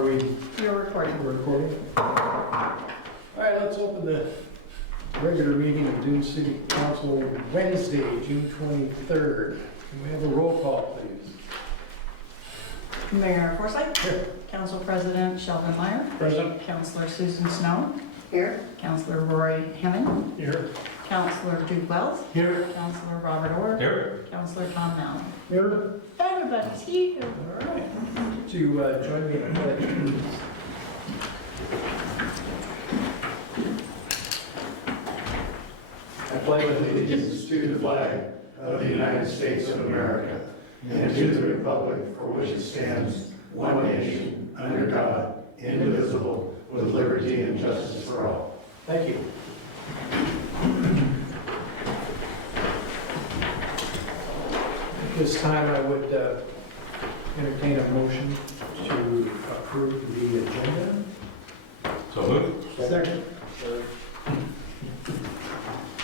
Are we You're recording. recording? All right, let's open the regular meeting of Dune City Council Wednesday, June 23rd. Can we have a roll call, please? Mayor Forsyth. Here. Council President Sheldon Meyer. Present. Councilor Susan Snow. Here. Councilor Roy Hammond. Here. Councilor Duke Wells. Here. Councilor Robert Orr. Here. Councilor Tom Allen. Here. Everybody's here. All right. To join me in the pledge, please. I pledge allegiance to the flag of the United States of America and to the republic for which it stands, one nation, under God, indivisible, with liberty and justice for all. Thank you. At this time, I would entertain a motion to approve the agenda. So moved. Second.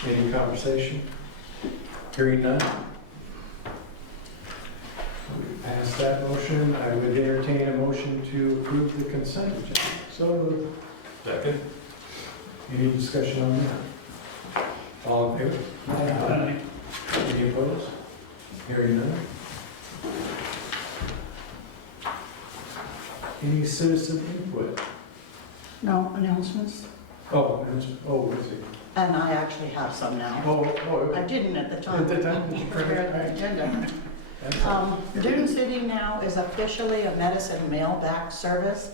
Any conversation? Hearing none? We pass that motion. I would entertain a motion to approve the consent agenda. So moved. Second. Any discussion on that? All in favor? Aye. Any opposed? Hearing none? Any citizen input? No announcements? Let's see. And I actually have some now. I didn't at the time. At the time? to prepare the agenda. Dune City now is officially a medicine mail-back service.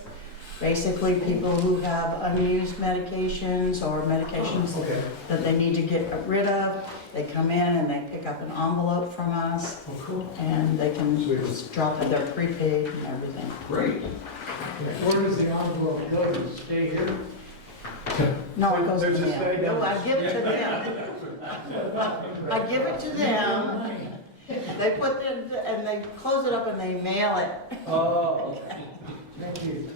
Basically, people who have unused medications or medications Okay. that they need to get rid of, they come in and they pick up an envelope from us, Oh, cool. and they can Sweet. just drop it, they're prepaid and everything. Great. Where does the envelope go? Does it stay here? No, it goes to There's a them. stay down. No, I give it to them. I give it to them, they put it, and they close it up and they mail it. Oh, thank you.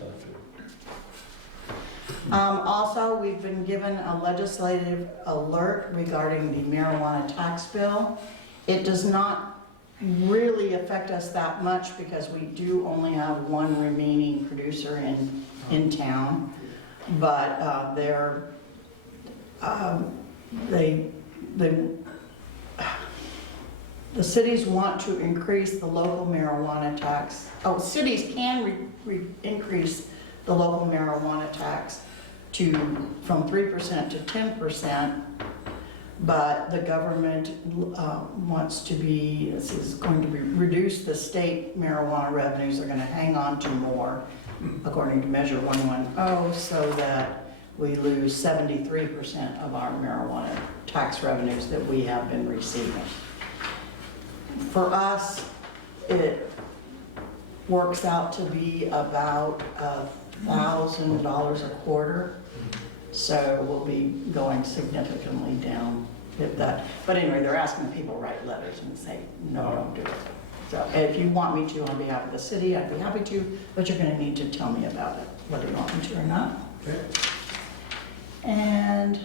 Also, we've been given a legislative alert regarding the marijuana tax bill. It does not really affect us that much because we do only have one remaining producer in town. But the cities want to increase the local marijuana tax. Oh, cities can increase the local marijuana tax from 3% to 10%, but the government wants to this is going to reduce the state marijuana revenues. They're going to hang on to more, according to Measure 110, so that we lose 73% of our marijuana tax revenues that we have been receiving. For us, it works out to be about $1,000 a quarter. So we'll be going significantly down if that. But anyway, they're asking people to write letters and say, no, don't do it. So if you want me to on behalf of the city, I'd be happy to, but you're gonna need to tell me about it, whether you want me to or not. Okay. And,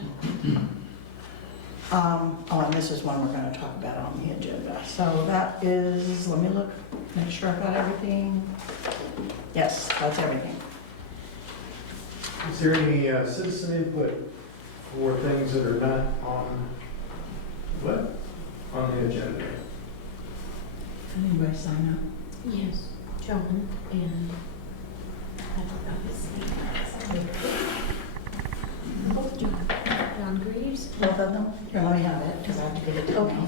and this is one we're gonna talk about on the agenda. So that is, let me look, make sure I've got everything. Yes, that's everything. Is there any citizen input for things that are not on the agenda? Anybody sign up? Yes, John and I forgot his name. Both John Greaves. Both of them? Here, let me have it, because I have to give it to them.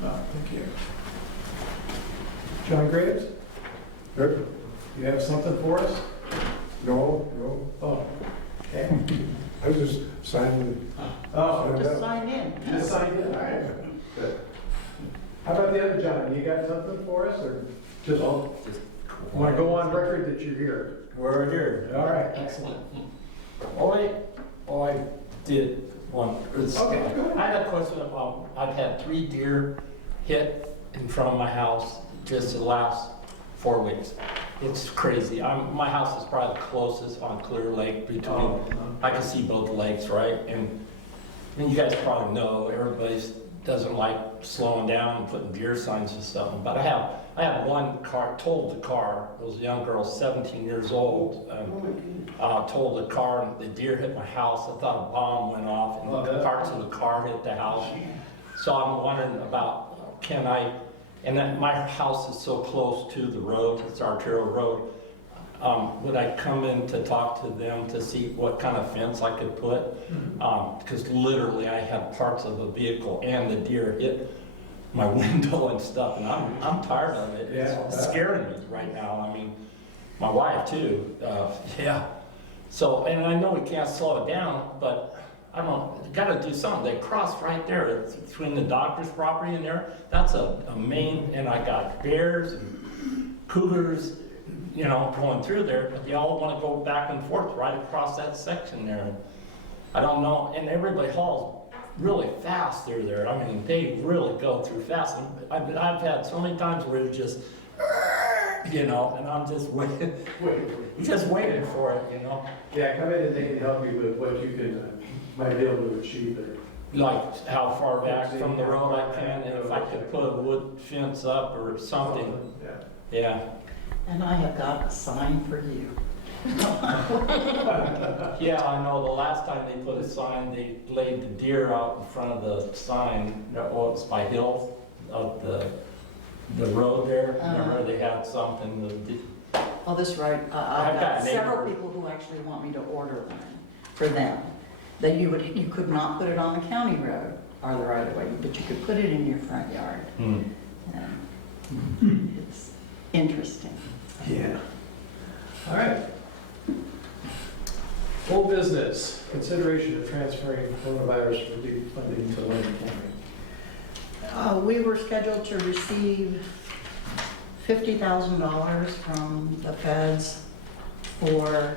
Thank you. John Graves? Sure. You have something for us? No. Oh, okay. I was just signing. Oh, Just sign in. just signed in, all right. Good. How about the other John? You got something for us, or just want to go on record that you're here? We're here. All right, excellent. All I did one is, Okay, go ahead. I had a question about, I've had 3 deer hit in front of my house just the last 4 weeks. It's crazy. My house is probably the closest on Clear Lake between, I can see both lakes, right? And you guys probably know, everybody's doesn't like slowing down and putting deer signs and stuff. But I have one car, totaled the car. It was a young girl, 17 years old. Totaled the car and the deer hit my house. I thought a bomb went off and parts of the car hit the house. So I'm wondering about, can I, and then my house is so close to the road, it's arterial road. Would I come in to talk to them to see what kind of fence I could put? Because literally I had parts of the vehicle and the deer hit my window and stuff, and I'm tired of it. It's scaring me right now. I mean, my wife too. Yeah. So, and I know we can't slow it down, but I don't know. Got to do something. They cross right there. It's between the doctor's property and there. That's a main, and I got bears and cougars, you know, going through there, but they all want to go back and forth right across that section there. I don't know, and everybody hauls really fast through there. I mean, they really go through fast. And I've had so many times where it's just, you know, and I'm just waiting, just waiting for it, you know. Yeah, come in and they can help you with what you can, might be able to achieve there. Like how far back from the road I can, and if I could put a wood fence up or something, yeah. And I have got a sign for you. Yeah, I know, the last time they put a sign, they laid the deer out in front of the sign, oh, it's by Hill, of the road there. Remember, they had something, Oh, this right, I've I've got got several neighbor- people who actually want me to order one for them. That you could not put it on the county road or the right of way, but you could put it in your front yard. It's interesting. Yeah. All right. Full business, consideration of transferring coronavirus relief funding to Lane County. We were scheduled to receive $50,000 from the feds for,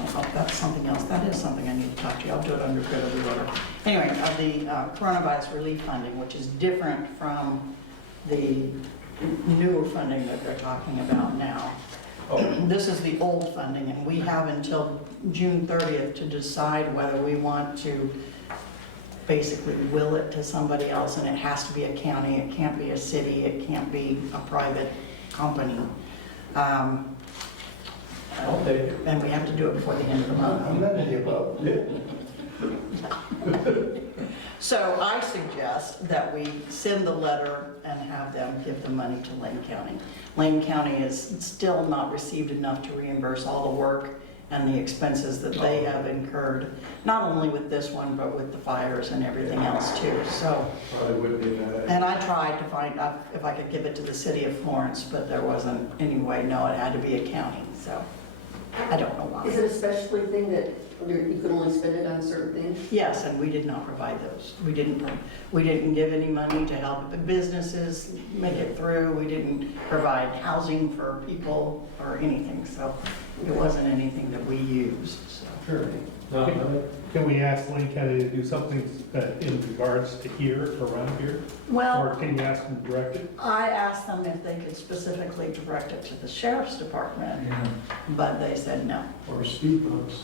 oh, that's something else. That is something I need to talk to you. I'll do it under good of the order. Anyway, of the coronavirus relief funding, which is different from the newer funding that they're talking about now. This is the old funding, and we have until June 30th to decide whether we want to basically will it to somebody else, and it has to be a county, it can't be a city, it can't be a private company. I'll take it. And we have to do it before the end of the month. I'm not in the above. So I suggest that we send the letter and have them give the money to Lane County. Lane County has still not received enough to reimburse all the work and the expenses that they have incurred, not only with this one, but with the fires and everything else too. So, Probably wouldn't be a bad idea. and I tried to find out if I could give it to the city of Florence, but there wasn't any way. No, it had to be a county, so I don't know why. Is it a specialty thing that you could only spend it on certain things? Yes, and we did not provide those. We didn't give any money to help the businesses make it through. We didn't provide housing for people or anything, so it wasn't anything that we used, so. Sure. No, Can we ask Lane County to do something in regards to here, around here? Or Well, can you ask them to direct it? I asked them if they could specifically direct it to the sheriff's department, but they said no. or speed bumps.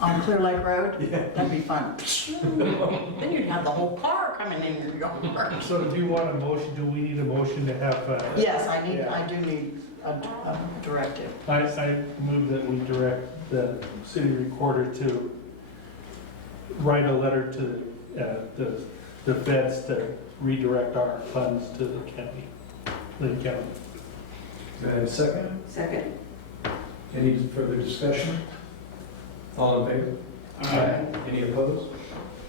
On Clear Lake Road? Yeah. That'd be fun. Then you'd have the whole car coming in your yard. So do you want a motion, do we need a motion to have, Yes, I do need a directive. I move that we direct the city recorder to write a letter to the feds to redirect our funds to the county, Lane County. Can I have a second? Second. Any further discussion? All in favor? Aye. Any opposed?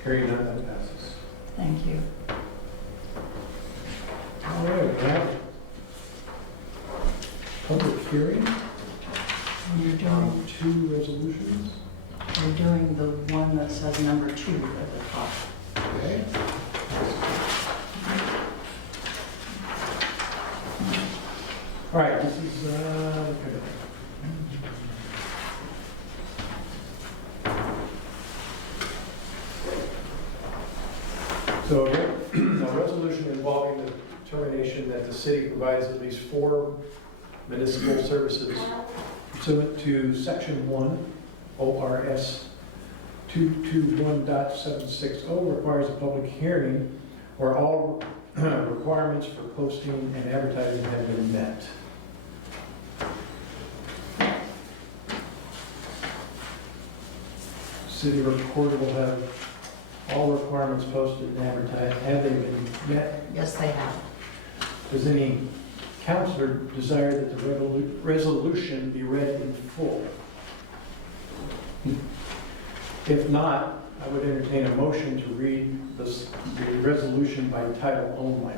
Hearing none, that passes. Thank you. All right, we have public hearing You're on 2 resolutions. doing the one that says number 2 at the top. Okay. All right, this is, okay. So, a resolution involving the determination that the city provides at least 4 municipal services pursuant to Section 1 ORS 221.760 requires a public hearing where all requirements for posting and advertising have been met. City recorder will have all requirements posted and advertised. Have they been met? Yes, they have. Does any counselor desire that the resolution be read in full? If not, I would entertain a motion to read the resolution by title only.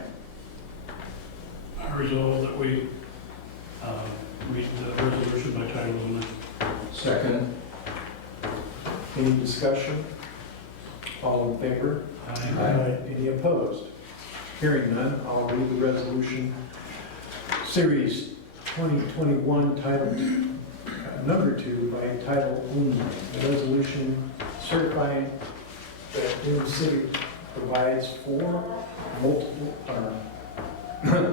I resolve that we read the resolution by title only. Second. Any discussion? All in favor? Aye. Any opposed? Hearing none, I'll read the resolution. Series 2021, titled number 2, by title only. The resolution certifying that Dune City provides for multiple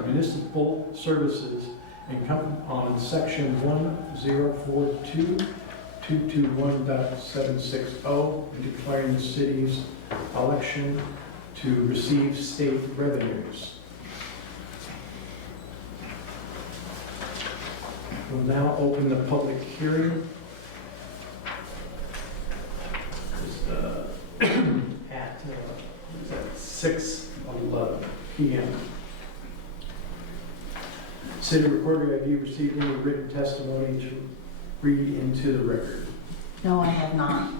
municipal services encompassed on section 1042.221.760 and declaring the city's election to receive state revenues. We'll now open the public hearing. It's, at 6:11 p.m. City recorder, have you received any written testimony to read into the record? No, I have not.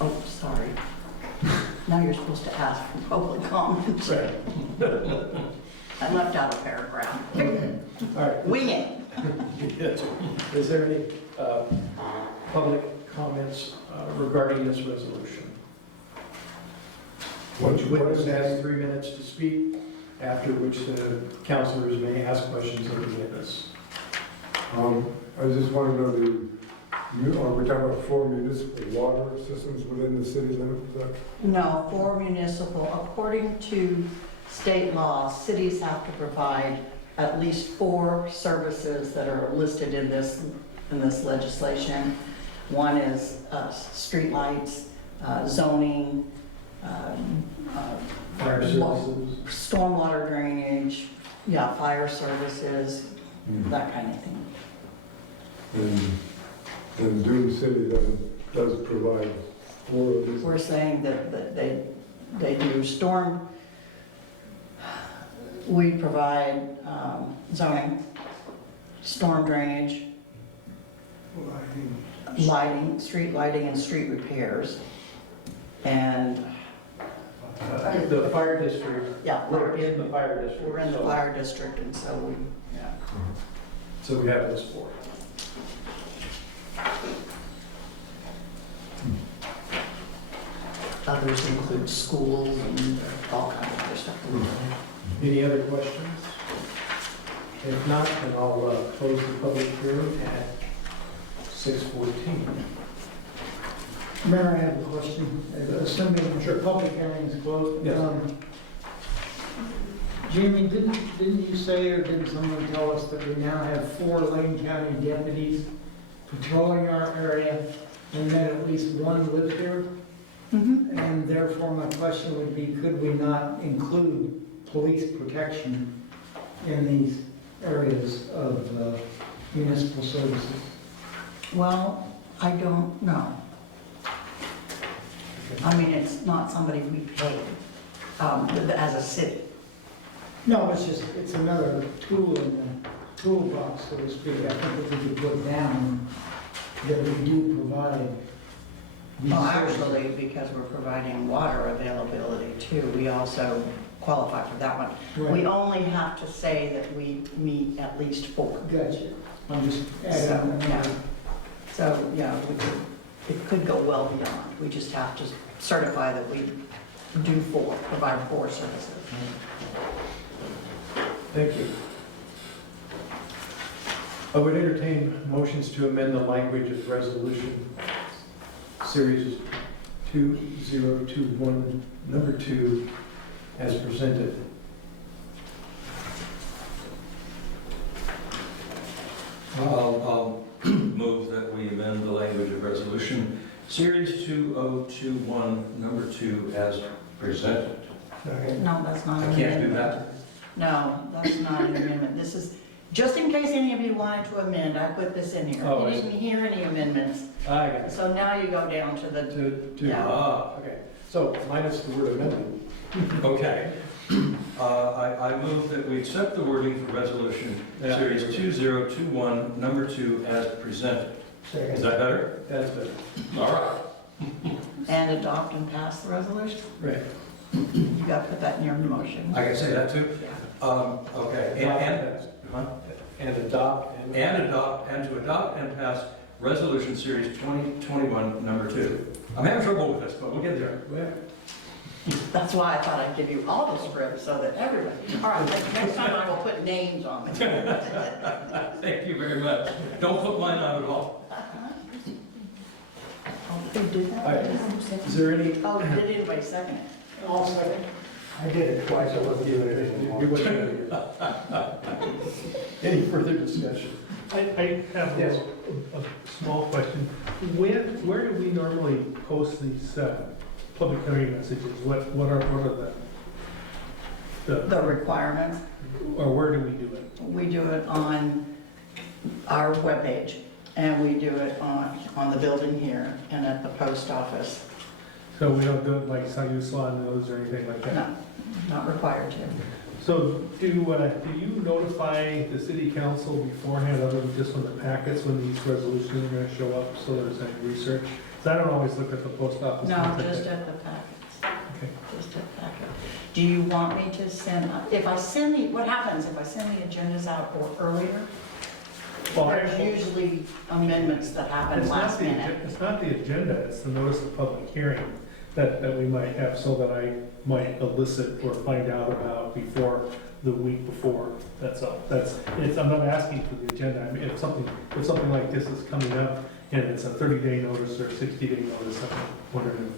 Oh, sorry. Now you're supposed to ask for public comment. Right. I left out a paragraph. All right. Wing it. Is there any public comments regarding this resolution? Each witness has 3 minutes to speak, after which the councilors may ask questions of the witness. I just want to know are we talking about 4 municipal water systems within the city limits? No, for municipal, according to state law, cities have to provide at least 4 services that are listed in this legislation. One is streetlights, zoning, Fire services. stormwater drainage, fire services, that kind of thing. And Dune City then does provide 4 of these. We're saying that they do storm, we provide zoning, storm drainage, lighting, street lighting and street repairs. And, The fire district, yeah, we're in the fire district. we're in the so- fire district, and so we, So we have those 4. others include schools and all kinds of other stuff. Any other questions? If not, then I'll close the public hearing at 6:14. Mayor, I have a question. Assuming the public hearing is closed. Yes. Jamie, didn't you say, or did someone tell us that we now have 4 Lane County deputies patrolling our area, and that at least 1 lives here? Mm-hmm. And therefore, my question would be, could we not include police protection in these areas of municipal services? Well, I don't know. I mean, it's not somebody we pay as a city. No, it's another tool in the toolbox, so to speak. I think that we could put down that we do provide these Well, services. actually, because we're providing water availability too, we also qualify for that one. We Right. only have to say that we meet at least 4. Gotcha. I'm just So, adding yeah. another. So, it could go well beyond. We just have to certify that we do provide 4 services. Thank you. I would entertain motions to amend the language of resolution series 2021, number 2, as presented. I'll move that we amend the language resolution, Series 2021, number 2, as presented. No, that's not I an can't do amendment. that? No, that's not an amendment. This is, just in case any of you wanted to amend, I put this in here. Oh, I You didn't hear any amendments, I got it. so now you go down to the, To, Yeah. okay, so minus the word amendment. Okay. I move that we accept the wording for resolution, Yeah. Series 2021, number 2, as presented. Is that better? That's better. All right. and adopt and pass the resolution. Right. You got to put that in your motion. I can say that too? Okay. And adopt. And to adopt and pass resolution series 2021, number 2. I'm having trouble with this, but we'll get there. Well, That's why I thought I'd give you all the script so that everybody, all right, next time I will put names on it. Thank you very much. Don't put mine on at all. Oh, who did all that? right. Is there any, Oh, did anybody second it? All second. I did it twice, I wasn't doing it anymore. you wouldn't have any further discussion? I have Yes. a small question. Where do we normally post these public hearing messages? What are The requirements, or where do we do it? we do it on our webpage, and we do it on the building here and at the post office. So we don't do it like Sayoo Salon News or anything like that? No, not required to. So do you notify the city council beforehand, other than just on the packets, when these resolutions are gonna show up, so there's any research? 'Cause I don't always look at the post office. No, things like just that. at the packets. Okay. Just at the packet. Do you want me to send, what happens if I send the agendas out earlier? Well, There's actually, usually amendments that happen it's not last the, minute. it's not the agenda, it's the notice of public hearing that we might have, so that I might elicit or find out about before, the week before, that's all. I'm not asking for the agenda, I mean, if something like this is coming up, and it's a 30-day notice or a 60-day notice, I'm wondering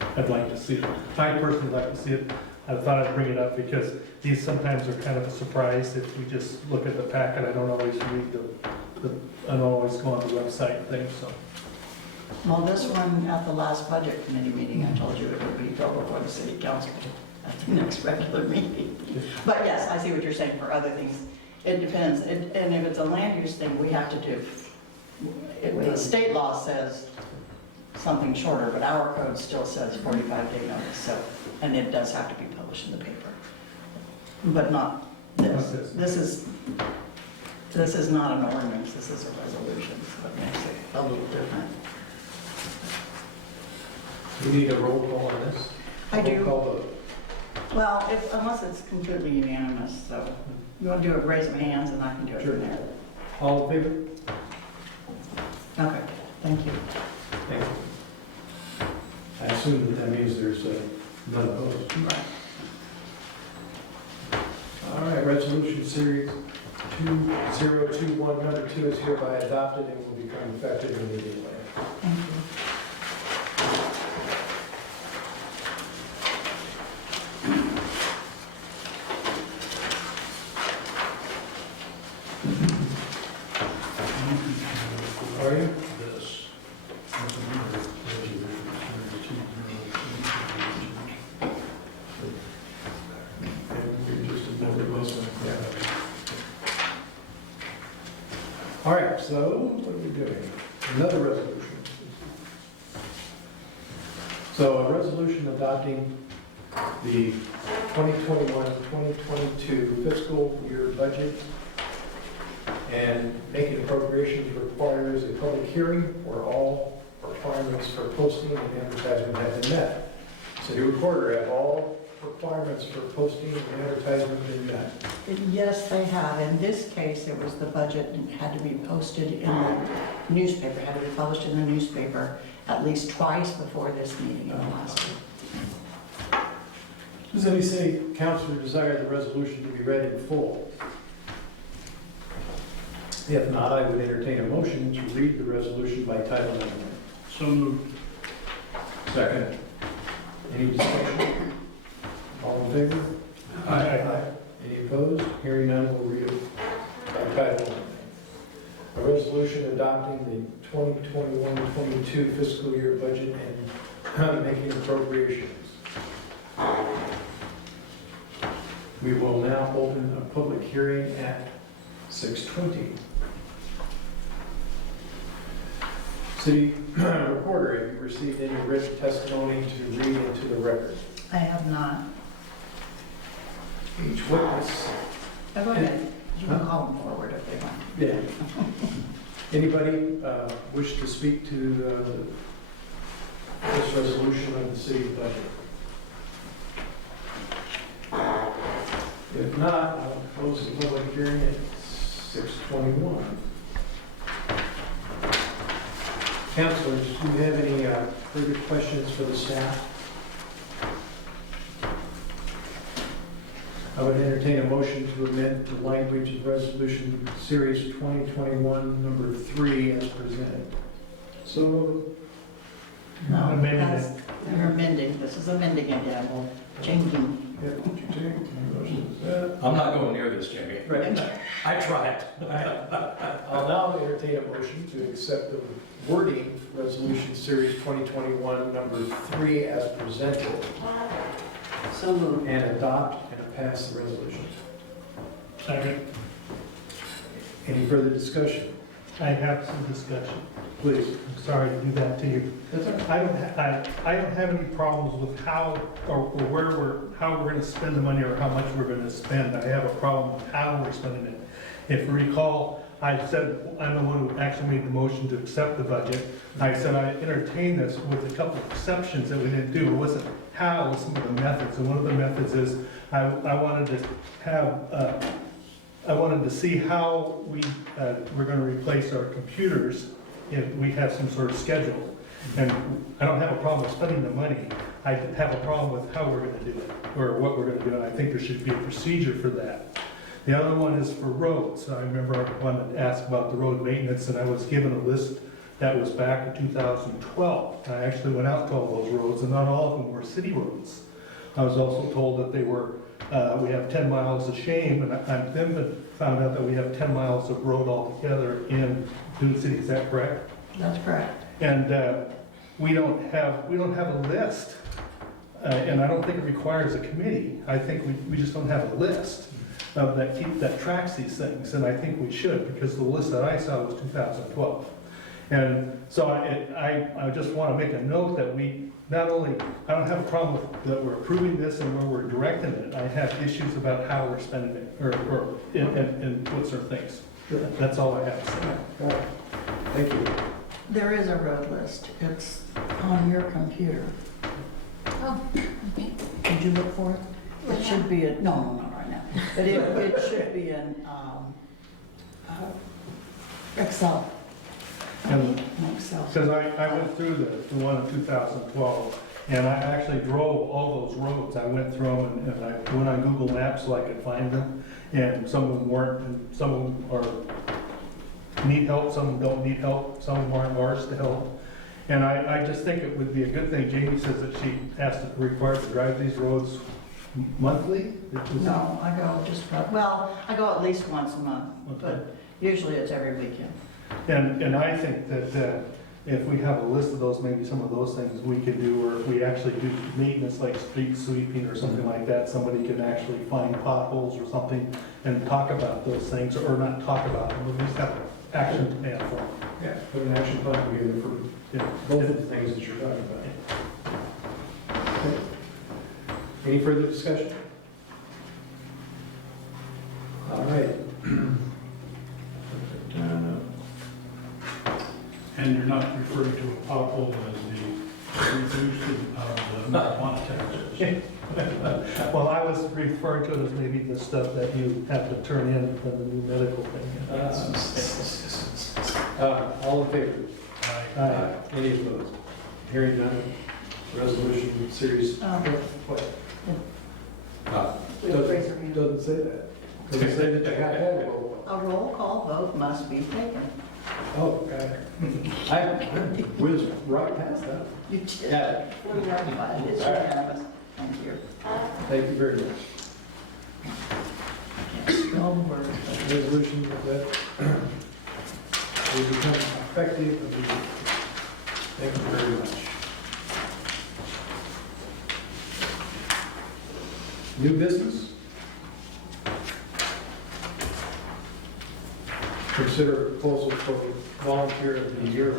if I'd like to see it. I personally like to see it. I thought I'd bring it up because these sometimes are kind of a surprise. If we just look at the packet, I don't always read I don't always go on the website thing, so. Well, this one, at the last budget committee meeting, I told you it would be go before the city council at the next regular meeting. But yes, I see what you're saying for other things. It depends, and if it's a land use thing, we have to do, the state law says something shorter, but our code still says 45-day notice, so, and it does have to be published in the paper. But not this. This is not an ordinance, this is a resolution, so it makes it a little different. You need a roll call on this? I do. Roll call vote. Well, unless it's completely unanimous, so you want to do it, raise of hands, and I can do it from there. All in favor? Okay, thank you. Thank you. I assume that means there's none opposed. Right. All right, resolution series 2021, number 2 is hereby adopted and will become effective immediately. Thank you. Are you? This. All right, so what are we doing? Another resolution. So a resolution adopting the 2021-2022 fiscal year budget and making appropriations requires a public hearing where all requirements for posting and advertisement have been met. City recorder, have all requirements for posting and advertisement been met? Yes, they have. In this case, it was the budget and had to be posted in the newspaper, had to be published in the newspaper at least twice before this meeting in the last week. Does any city councilor desire the resolution to be read in full? If not, I would entertain a motion to read the resolution by title only. So moved. Second. Any discussion? All in favor? Aye. Any opposed? Hearing none, we'll read it by title only. A resolution adopting the 2021-22 fiscal year budget and making appropriations. We will now open a public hearing at 6:20. City reporter, have you received any written testimony to read into the record? I have not. Each witness. Go ahead. You can call them forward if they want. Yeah. Anybody wish to speak to this resolution of the city budget? If not, I'll close the public hearing at 6:21. Councilors, do you have any further questions for the staff? I would entertain a motion to amend the language of Resolution Series 2021, number 3, as presented. So, No, Amending that's, they're amending, this is amending again, changing. Yeah, what you take, motion is that. I'm not going near this, Jimmy. Right. I tried. I'll now entertain a motion to accept the wording, Resolution Series 2021, number 3, as presented, So moved. and adopt and pass the resolution. Second. Any further discussion? I have some discussion. Please. I'm sorry to do that to you. That's all right. I don't have any problems with how or how we're going to spend the money or how much we're going to spend. I have a problem with how we're spending it. If you recall, I said I'm the one who actually made the motion to accept the budget. I said I entertained this with a couple of exceptions that we didn't do. It wasn't how, it was some of the methods. And one of the methods is I wanted to have I wanted to see how we're going to replace our computers if we have some sort of schedule. And I don't have a problem with spending the money. I have a problem with how we're going to do it, or what we're going to do, and I think there should be a procedure for that. The other one is for roads. I remember I wanted to ask about the road maintenance, and I was given a list that was back in 2012. I actually went out to all those roads, and not all of them were city roads. I was also told that they were, we have 10 miles of shame, and I then found out that we have 10 miles of road altogether in Dune City. Is that correct? That's correct. And we don't have a list, and I don't think it requires a committee. I think we just don't have a list that tracks these things, and I think we should, because the list that I saw was 2012. And so I just want to make a note that we not only, I don't have a problem with that we're approving this and where we're directing it. I have issues about how we're spending it, or and what sort of things. That's all I have to say. All right. Thank you. There is a road list. It's on your computer. Oh, okay. Did you look for it? It should be in, no, not right now. But it should be in Excel. And- Excel. Because I went through the one in 2012, and I actually drove all those roads. I went through them, and I went on Google Maps so I could find them, and some of them weren't, and some of them need help, some of them don't need help, some of them aren't ours to help. And I just think it would be a good thing. Jamie says that she has to required to drive these roads monthly? No, I go I go at least once a month, but usually it's every weekend. And I think that if we have a list of those, maybe some of those things we can do, or if we actually do maintenance like street sweeping or something like that, somebody can actually find potholes or something and talk about those things, or not talk about them, at least have an action plan for them. Yeah, put an action plan together for both of the things that you're talking about. Okay. Any further discussion? All right. And you're not referring to a pothole as the reducing of the marijuana taxes? Well, I was referring to it as maybe the stuff that you have to turn in for the new medical thing. All in favor? Aye. Any opposed? Hearing none, resolution series. What? Doesn't say that. Doesn't say that they have to have a roll call. A roll call vote must be taken. Oh, okay. I whizzed right past that. You did. Yeah. Flew right by it. It's All right. unanimous. Thank you. Thank you very much. Can't spell the word, but Resolution of that. will become effective immediately. Thank you very much. New business? Consider proposal for volunteer of the year.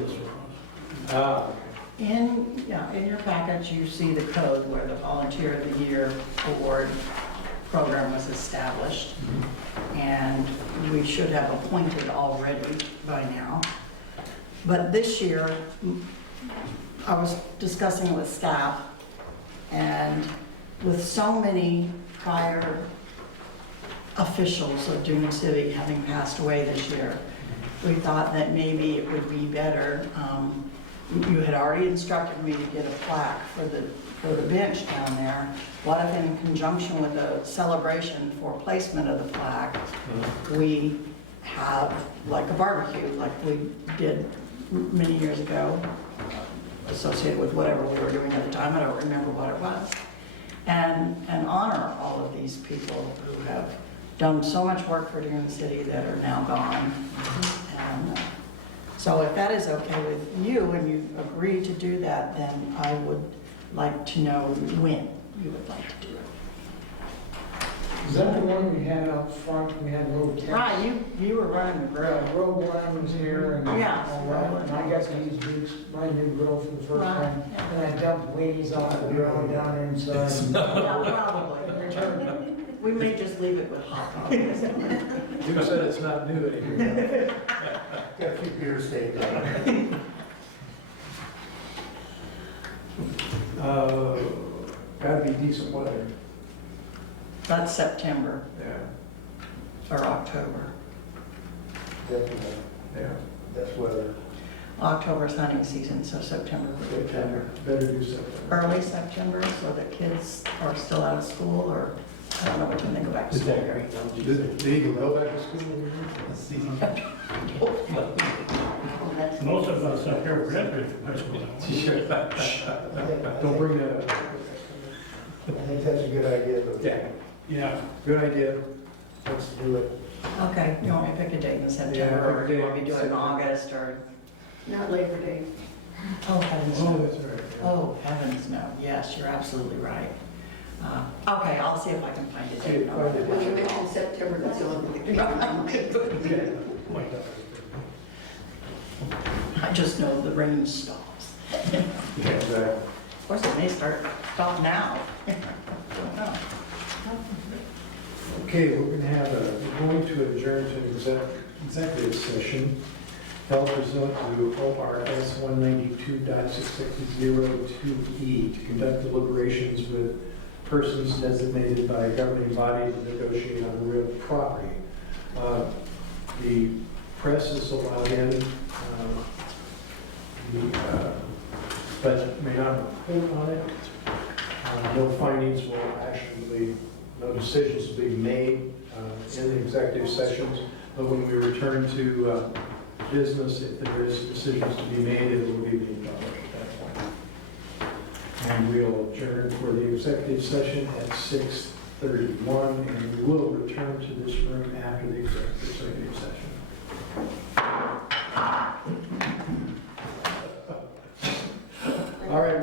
In your package, you see the code where the Volunteer of the Year award program was established. And we should have appointed already by now. But this year, I was discussing with staff, and with so many prior officials of Dune City having passed away this year, we thought that maybe it would be better. You had already instructed me to get a plaque for the bench down there. What if in conjunction with the celebration for placement of the plaque, we have like a barbecue, like we did many years ago, associated with whatever we were doing at the time, I don't remember what it was, and honor all of these people who have done so much work for Dune City that are now gone. And so if that is okay with you and you agree to do that, then I would like to know when you would like to do it. Is that the one we had out front, we had a little tent? Right, you were running the grill. Road line was here and Yeah. all that, and I got to use Duke's brand new grill for the first Right, time. yeah. And I dumped ladies off the grill down there inside. Yeah, probably. We may just leave it with hot dogs. You said it's not new anymore. Got a few beers saved up. Gotta be decent weather. That's September Yeah, or October. definitely. Yeah, that's weather. October's hunting season, so September would be better. Better do September. Early September, so that kids are still out of school, or I don't know when they go back to school here. Did he go back to school? Most of us up here graduated from high school. Don't bring that up. I think that's a good idea, though. Yeah, Yeah. good idea. Let's do it. Okay, you want me to pick a date in September, or do you want me to do it in August, or? Not Labor Day. Oh, heavens, Oh, no. that's right. yeah. Oh, heavens, no. Yes, you're absolutely right. Okay, I'll see if I can find a See date. if I can When you mentioned September, that's the only thing that came to mind. I just know the rain stops. Yeah, exactly. Of course, it may stop now. Don't know. Okay, we're going to adjourn to an executive session held pursuant to ORS 192.6602E to conduct deliberations with persons designated by a governing body to negotiate on real property. The press is allowed in, but may not report on it. No findings will actually, no decisions will be made in the executive sessions, but when we return to business, if there is decisions to be made, it will be made public at that point. And we'll adjourn for the executive session at 6:31, and we will return to this room after the executive session. All right,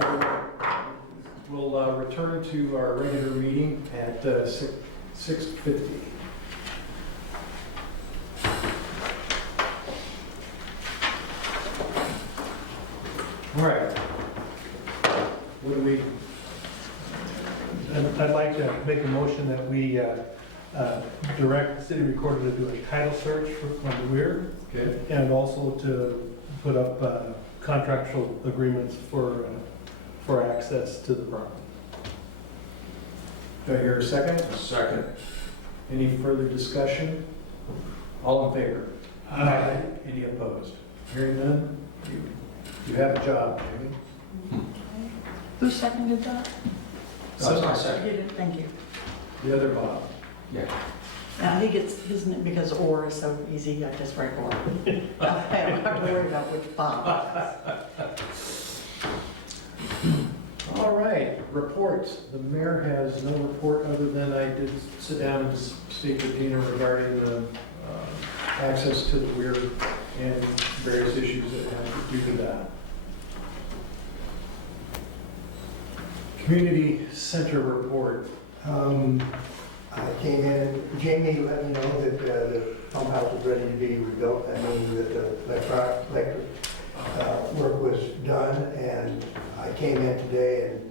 we'll return to our regular meeting at 6:50. All right. What do we, And I'd like to make a motion that we direct the city recorder to do a title search on the Weir, okay, and also to put up contractual agreements for access to the property. do I hear a second? Second. Any further discussion? All in favor? Aye. Any opposed? Hearing none? You have a job, Jamie. Who seconded that? That's my second. You did, thank you. The other Bob. Now, he gets, isn't it because or is so easy, I just write or. I don't have to worry about which Bob. All right, reports. The mayor has no report other than I did sit down and speak with Dina regarding the access to the Weir and various issues that have to do with that. Community Center report. I came in, Jamie let me know that the pump house was ready to be rebuilt. I mean, that the electric work was done, and I came in today and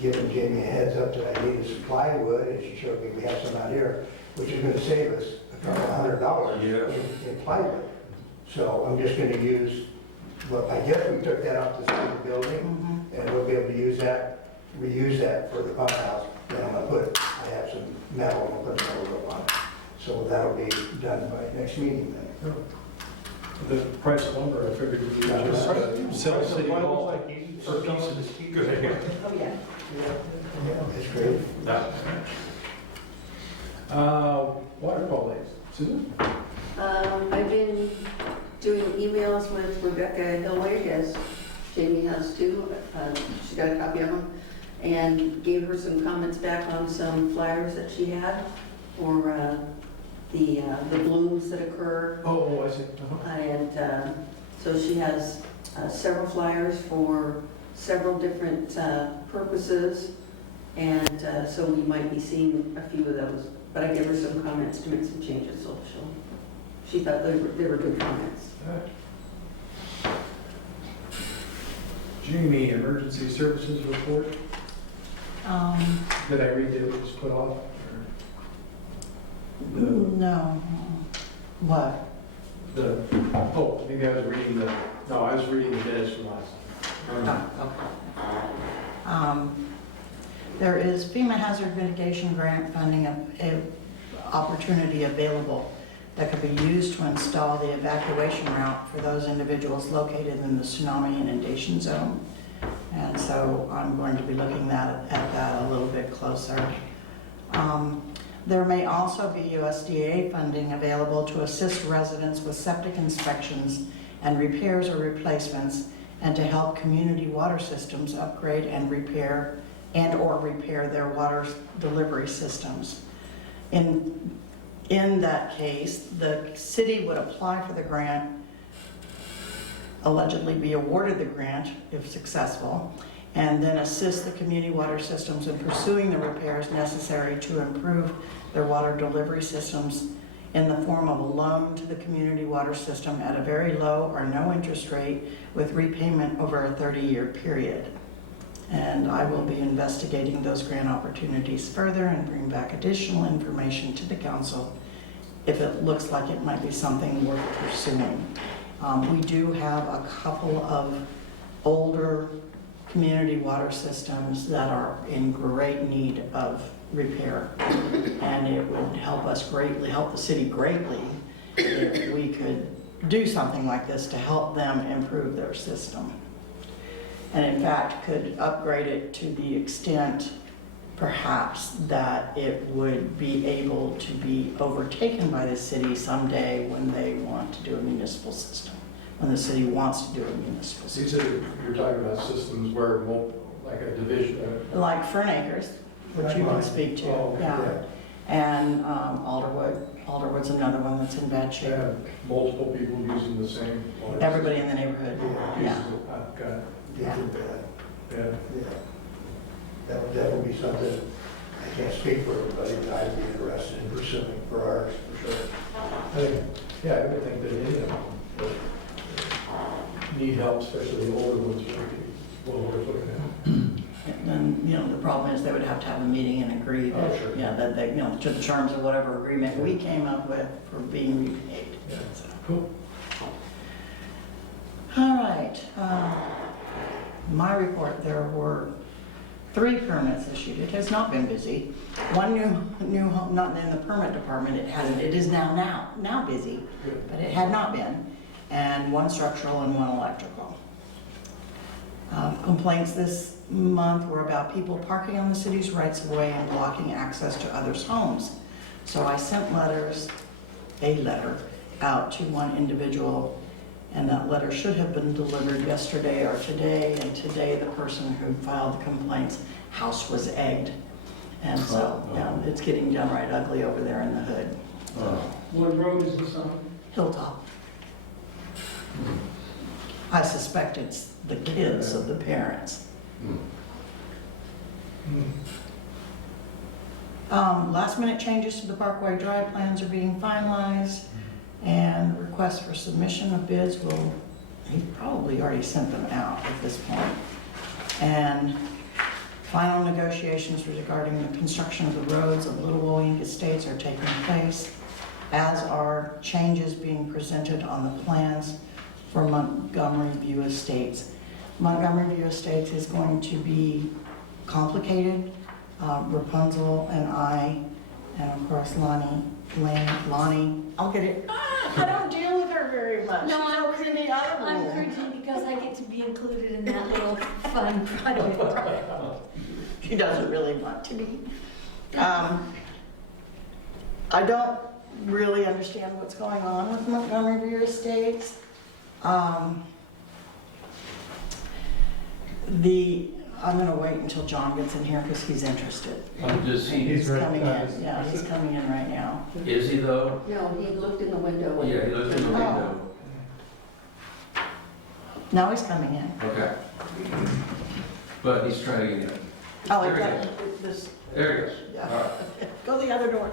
given Jamie a heads up that I needed some plywood, and she showed me we have some out here, which is gonna save us a couple $100 in plywood. So I'm just gonna use, well, I guess we took that off the side of the building, and we'll be able to use that, reuse that for the pump house. Then I'm gonna put, I have some metal, I'm gonna put a metal roof on it. So that'll be done by next meeting then. The price of lumber, I figured we could just sell City Hall for pieces. Good. Oh, yeah. Yeah, that's great. Waterfall Days. Susan? I've been doing emails with Rebecca Hillway, as Jamie has too. She got a copy of them, and gave her some comments back on some flyers that she had for the blooms that occur. Oh, I see. Uh-huh. And so she has several flyers for several different purposes, and so we might be seeing a few of those. But I gave her some comments to make some changes, so she thought they were good comments. Jamie, Emergency Services report. Did I read that it was put off? or- No. What? Maybe I was reading I was reading the minutes from last. There is FEMA hazard mitigation grant funding opportunity available that could be used to install the evacuation route for those individuals located in the tsunami inundation zone. And so I'm going to be looking at that a little bit closer. There may also be USDA funding available to assist residents with septic inspections and repairs or replacements, and to help community water systems upgrade and repair their water delivery systems. In that case, the city would apply for the grant, allegedly be awarded the grant if successful, and then assist the community water systems in pursuing the repairs necessary to improve their water delivery systems in the form of a loan to the community water system at a very low or no interest rate with repayment over a 30-year period. And I will be investigating those grant opportunities further and bring back additional information to the council if it looks like it might be something worth pursuing. We do have a couple of older community water systems that are in great need of repair, and it would help the city greatly if we could do something like this to help them improve their system. And in fact, could upgrade it to the extent perhaps that it would be able to be overtaken by the city someday when they want to do a municipal system, when the city wants to do a municipal system. These are, you're talking about systems where, like a division. Like Fern Acres, which you can speak to, Oh, yeah. And Alderwood's another one that's in bad shape. Yeah, multiple people using the same. Everybody in the neighborhood, yeah. Got it. Yeah. Yeah. Yeah. That would definitely be something, I can't speak for everybody, but I'd be interested in pursuing for ours, for sure. I would think that any of them would need help, especially the older ones, would be well worth looking at. And then, the problem is they would have to have a meeting and agree that, Oh, sure. yeah, that they, to the terms of whatever agreement we came up with for being repaid. Yeah. So. Cool. All right, my report, there were 3 permits issued. It has not been busy. One new home, not in the permit department, it is now busy, Good. but it had not been. And 1 structural and 1 electrical. Complaints this month were about people parking on the city's rights of way and blocking access to others' homes. So I sent a letter out to 1 individual, and that letter should have been delivered yesterday or today, and today the person who filed the complaints' house was egged. And so, it's getting downright ugly over there in the hood. What road is this on? Hilltop. I suspect it's the kids of the parents. Last minute changes to the Parkway Drive plans are being finalized, and requests for submission of bids will, he probably already sent them out at this point. And final negotiations regarding the construction of the roads of Little William Estates are taking place, as are changes being presented on the plans for Montgomery View Estates. Montgomery View Estates is going to be complicated. Rapunzel and I, and of course Lonnie, I'll get it. I don't deal with her very much. No, She's over in the other I'm room. cringing because I get to be included in that little fun project. She doesn't really want to be. I don't really understand what's going on with Montgomery View Estates. I'm gonna wait until John gets in here because he's interested. Does he, He's coming in, yeah, he's coming in right now. is he though? No, he looked in the window. Yeah, he looked in the window. Now he's coming in. Okay. But he's trying to get in. Oh, There he exactly, this, There he goes. yeah. All right. Go the other door.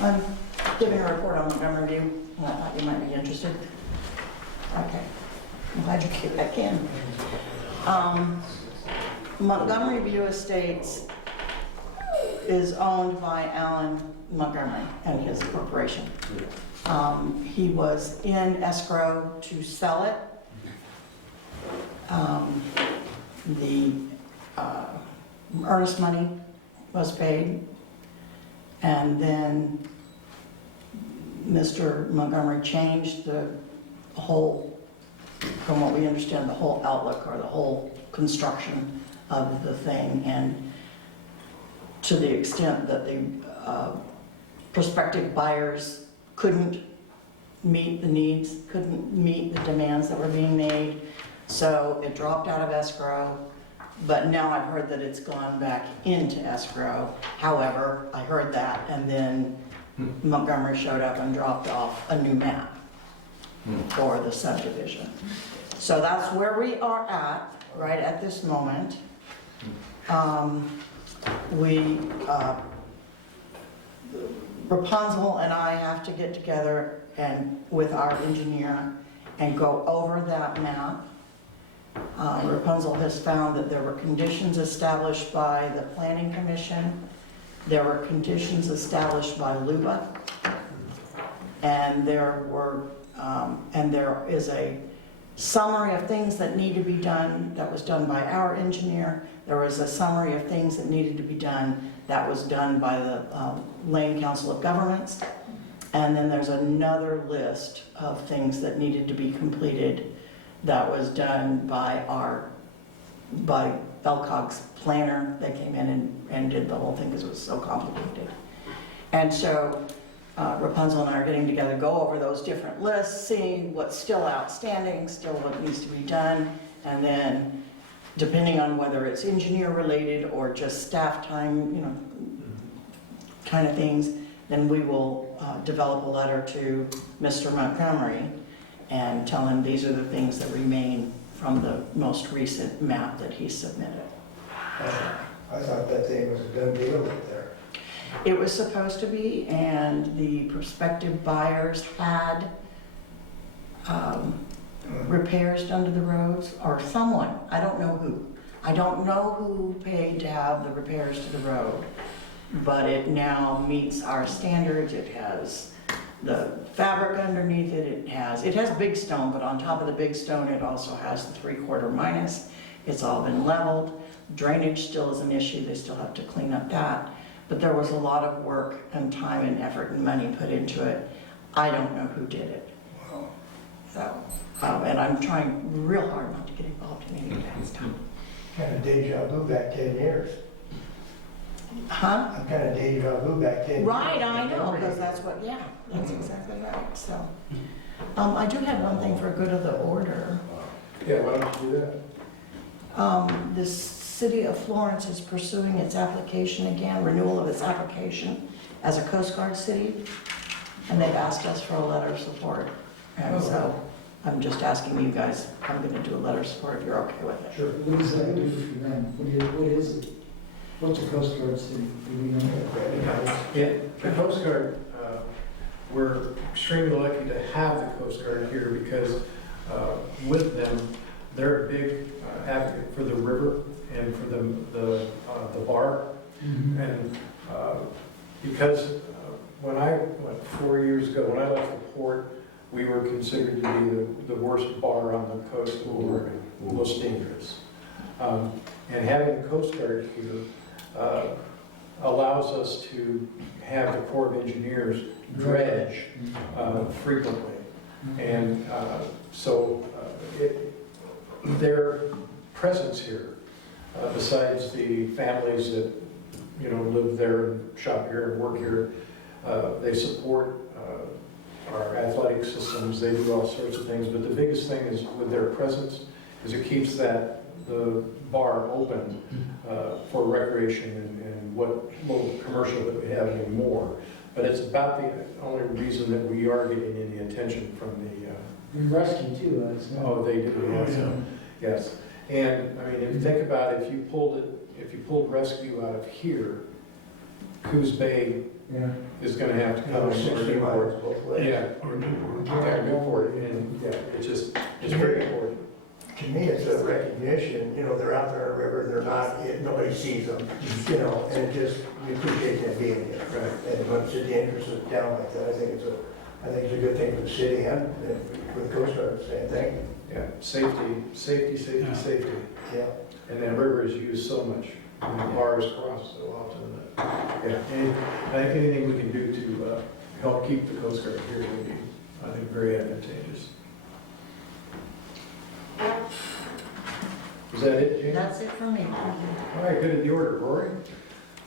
I'm giving a report on Montgomery View, and I thought you might be interested. Okay, I'm glad you came back in. Montgomery View Estates is owned by Alan Montgomery and his corporation. He was in escrow to sell it. The earnest money was paid, and then Mr. Montgomery changed the whole, from what we understand, the whole outlook or the whole construction of the thing, and to the extent that the prospective buyers couldn't meet the needs, couldn't meet the demands that were being made, so it dropped out of escrow. But now I've heard that it's gone back into escrow. However, I heard that, and then Montgomery showed up and dropped off a new map for the subdivision. So that's where we are at, right at this moment. Rapunzel and I have to get together and with our engineer and go over that map. Rapunzel has found that there were conditions established by the Planning Commission, there were conditions established by LUBA, and there is a summary of things that need to be done that was done by our engineer. There was a summary of things that needed to be done that was done by the Lane Council of Governments. And then there's another list of things that needed to be completed that was done by LCOG's planner. They came in and did the whole thing because it was so complicated. And so Rapunzel and I are getting together, go over those different lists, see what's still outstanding, still what needs to be done, and then depending on whether it's engineer related or just staff time, kind of things, then we will develop a letter to Mr. Montgomery and tell him these are the things that remain from the most recent map that he submitted. I thought that thing was a done deal up there. It was supposed to be, and the prospective buyers had repairs done to the roads, or someone, I don't know who. I don't know who paid to have the repairs to the road, but it now meets our standards. It has the fabric underneath it, it has big stone, but on top of the big stone, it also has the 3/4 minus. It's all been leveled. Drainage still is an issue, they still have to clean up that. But there was a lot of work and time and effort and money put into it. I don't know who did it. So, and I'm trying real hard not to get involved in any of that stuff. Kind of deja vu back 10 years. Huh? I'm kind of deja vu back 10 years. Right, I know, because that's exactly right, so. I do have one thing for good of the order. Yeah, why don't you do that? The city of Florence is pursuing its application again, renewal of its application as a Coast Guard city. and they've asked us for a letter of support. And so I'm just asking you guys, I'm gonna do a letter of support if you're okay with it. Sure. What does that do for them? What is it? What's a Coast Guard city? Do we know? Yeah, the Coast Guard, we're extremely lucky to have the Coast Guard here because with them, they're a big advocate for the river and for the bar. And because when I went 4 years ago, when I left the port, we were considered to be the worst bar on the coast, or most dangerous. And having the Coast Guard here allows us to have the Corps of Engineers dredge frequently. And so their presence here, besides the families that live there and shop here and work here, they support our athletic systems. They do all sorts of things, but the biggest thing is with their presence is it keeps the bar open for recreation and what little commercial that we have anymore. But it's about the only reason that we are getting any attention from the. And rescue too, isn't it? Oh, they do, yes. Yes. And I mean, if you think about it, if you pulled rescue out of here, Coos Bay Yeah. is going to have to come. Another 60 miles both ways. Yeah. Or Newport. Yeah, Newport, and yeah, it's very important. To me, it's a recognition, they're out there on the river, they're not, nobody sees them, and it just, we appreciate them being here. Right. And when it's in the interest of the town like that, I think it's a good thing for the city and for the Coast Guard saying thank you. Yeah, safety. Yeah. And that river is used so much, and the bars cross so often that, yeah, anything we can do to help keep the Coast Guard here would be, I think, very advantageous. Is that it, Jane? That's it for me. All right, good in the order, Rory.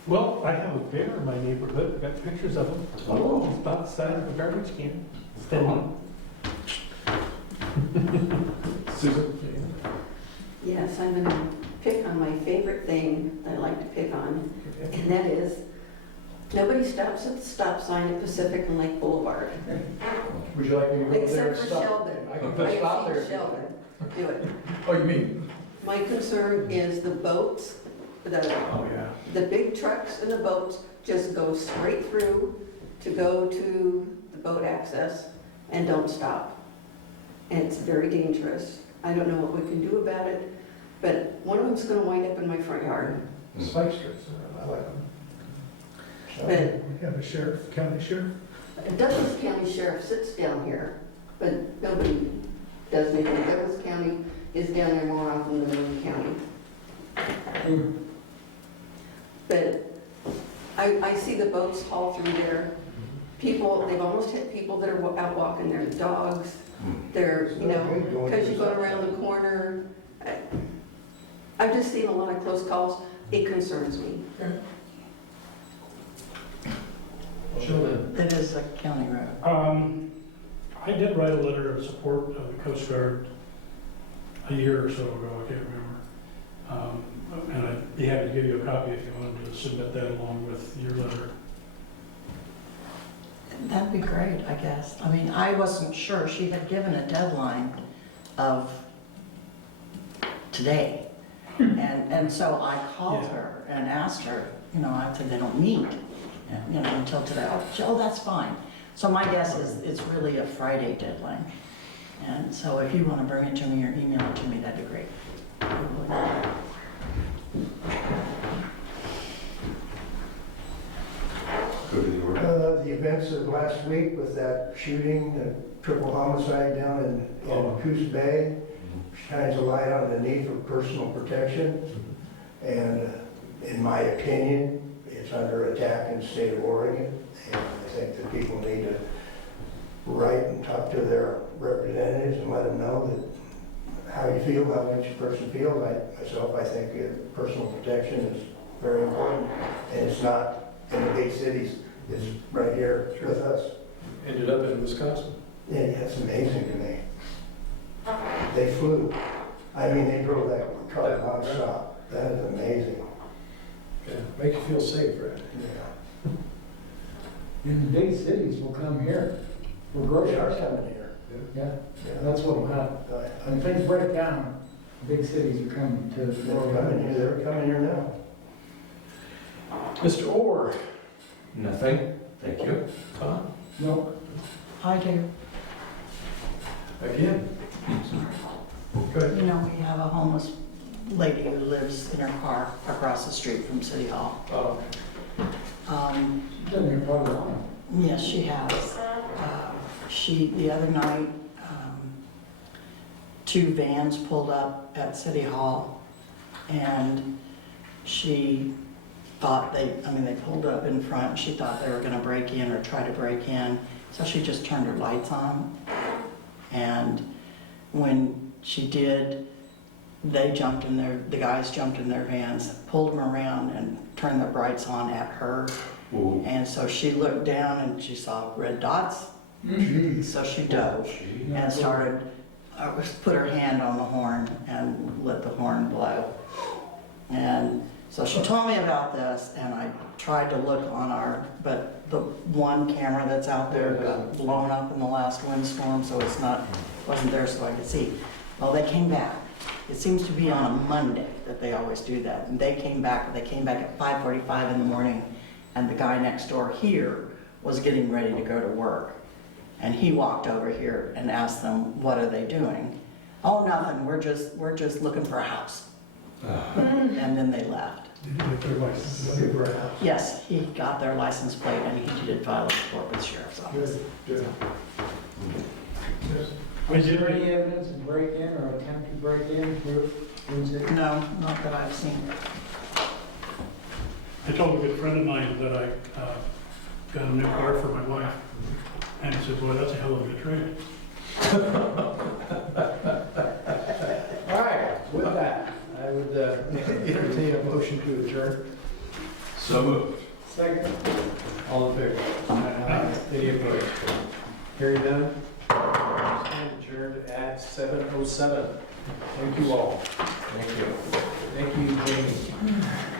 Well, I have a bear in my neighborhood, I've got pictures of him. Oh. He's about the size of a garbage can. Standing. Susan? Yes, I'm gonna pick on my favorite thing that I like to pick on, and that is, nobody stops at the stop sign at Pacific and Lake Boulevard. Would you like me to go there and Except for stop? Sheldon. I can put stop there. Sheldon, do it. Oh, you mean? My concern is the boats, Oh, yeah. the big trucks and the boats just go straight through to go to the boat access and don't stop. And it's very dangerous. I don't know what we can do about it, but one of them's gonna wind up in my front yard. Spike strips, I like them. But We have a sheriff, county sheriff. Douglas County Sheriff sits down here, but nobody does anything. Douglas County is down there more often than Boone County. But I see the boats haul through there. People, they've almost hit people that are out walking their dogs. They're, because you're going around the corner. I've just seen a lot of close calls. It concerns me. Sheldon? It is a county road. I did write a letter of support of the Coast Guard a year or so ago, I can't remember. And I'd be happy to give you a copy if you wanted to submit that along with your letter. That'd be great, I guess. I mean, I wasn't sure. She had given a deadline of today. And so I called Yeah. her and asked her, I said, they don't meet, until today. Oh, that's fine. So my guess is it's really a Friday deadline. And so if you want to bring it to me or email it to me, that'd be great. The events of last week with that shooting, the triple homicide down in Coos Bay, shines a light on the need for personal protection. And in my opinion, it's under attack in the state of Oregon. And I think that people need to write and talk to their representatives and let them know that how you feel, how each person feels. I think personal protection is very important. And it's not in the big cities, it's right here with us. Ended up in Wisconsin. Yeah, that's amazing to me. They flew. I mean, they drove that car nonstop. That is amazing. Yeah, make you feel safe, right? Yeah. in the big cities will come here for They groceries. are coming here. Yeah, that's what will happen. When things break down, big cities are coming to. They're coming here now. Mr. Orr? Nothing, thank you. Tom? No, I do. Again? Good. You know, we have a homeless lady who lives in her car across the street from City Hall. Oh, she's been here probably long. Yes, she has. The other night, 2 vans pulled up at City Hall, and she thought they pulled up in front, and she thought they were gonna break in or try to break in, so she just turned her lights on. And when she did, the guys jumped in their vans, pulled them around and turned their brights on at her. Ooh. And so she looked down and she saw red dots. So she dove and put her hand on the horn and let the horn blow. And so she told me about this, and I tried to look on but the one camera that's out there got blown up in the last windstorm, so wasn't there so I could see. Well, they came back. It seems to be on a Monday that they always do that. And they came back at 5:45 in the morning, and the guy next door here was getting ready to go to work. And he walked over here and asked them, what are they doing? Oh, nothing, we're just looking for a house. And then they left. Did you get their license? looking for a house. Yes, he got their license plate and he did file a report with the sheriff's office. Good. Is there any evidence of break-in or attempt to break in? No, not that I've seen. I told a good friend of mine that I got a new car for my wife, and he said, boy, that's a hell of a trade. All right, with that, I would entertain a motion to adjourn. So moved. Second. All in favor? Any opposed? Hearing none? Stand adjourned at 7:07. Thank you all. Thank you. Thank you, Jamie.